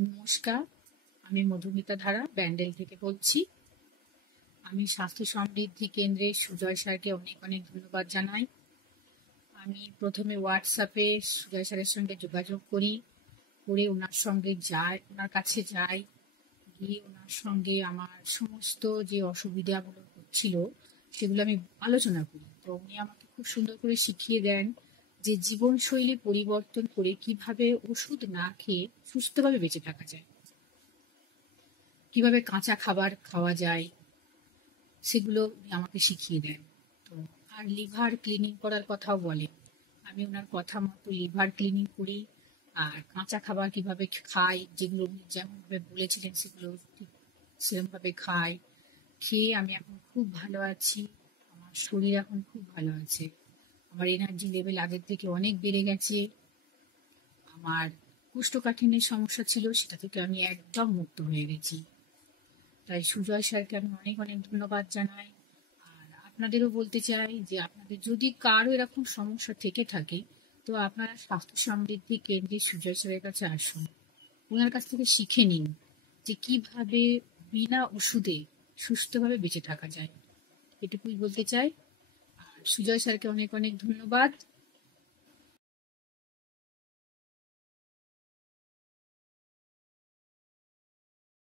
নমস্কার, আমি মধুমিতা ধারা ব্যান্ডেল থেকে বলছি। আমি স্বাস্থ্য সমৃদ্ধি কেন্দ্রের সুজয় স্যারকে অনেক অনেক ধন্যবাদ জানাই। আমি প্রথমে হোয়াটসঅ্যাপে সুজয় স্যারের সঙ্গে যোগাযোগ করে ওনার কাছে যাই, গিয়ে ওনার সঙ্গে আমার সমস্ত যে অসুবিধাগুলো হচ্ছিল সেগুলো আমি আলোচনা করি। তো উনি আমাকে খুব সুন্দর করে শিখিয়ে দেন যে জীবনশৈলী পরিবর্তন করে কিভাবে ওষুধ না খেয়ে সুস্থভাবে বেঁচে থাকা যায়, কিভাবে কাঁচা খাবার খাওয়া যায়, সেগুলো উনি আমাকে শিখিয়ে দেন। তো আর লিভার ক্লিনিং করার কথাও বলেন। আমি ওনার কথা মতো লিভার ক্লিনিং করি, আর কাঁচা খাবার কিভাবে খাই, যেগুলো উনি যেমনভাবে বলেছিলেন সেগুলো ঠিক সেরকমভাবে খাই। খেয়ে আমি এখন খুব ভালো আছি, আমার শরীর এখন খুব ভালো আছে, আমার এনার্জি লেভেল আগের থেকে অনেক বেড়ে গেছে। আমার কোষ্ঠকাঠিন্যের সমস্যা ছিল, সেটা থেকে আমি একদম মুক্ত হয়ে গেছি। তাই সুজয় স্যারকে আমি অনেক অনেক ধন্যবাদ জানাই। আর আপনাদেরও বলতে চাই যে আপনাদের যদি কারো এরকম সমস্যা থেকে থাকে, তো আপনারা স্বাস্থ্য সমৃদ্ধি কেন্দ্রে সুজয় স্যারের কাছে আসুন, ওনার কাছ থেকে শিখে নিন যে কিভাবে বিনা ওষুধে সুস্থভাবে বেঁচে থাকা যায়। এটুকুই বলতে চাই। আর সুজয় স্যারকে অনেক অনেক ধন্যবাদ।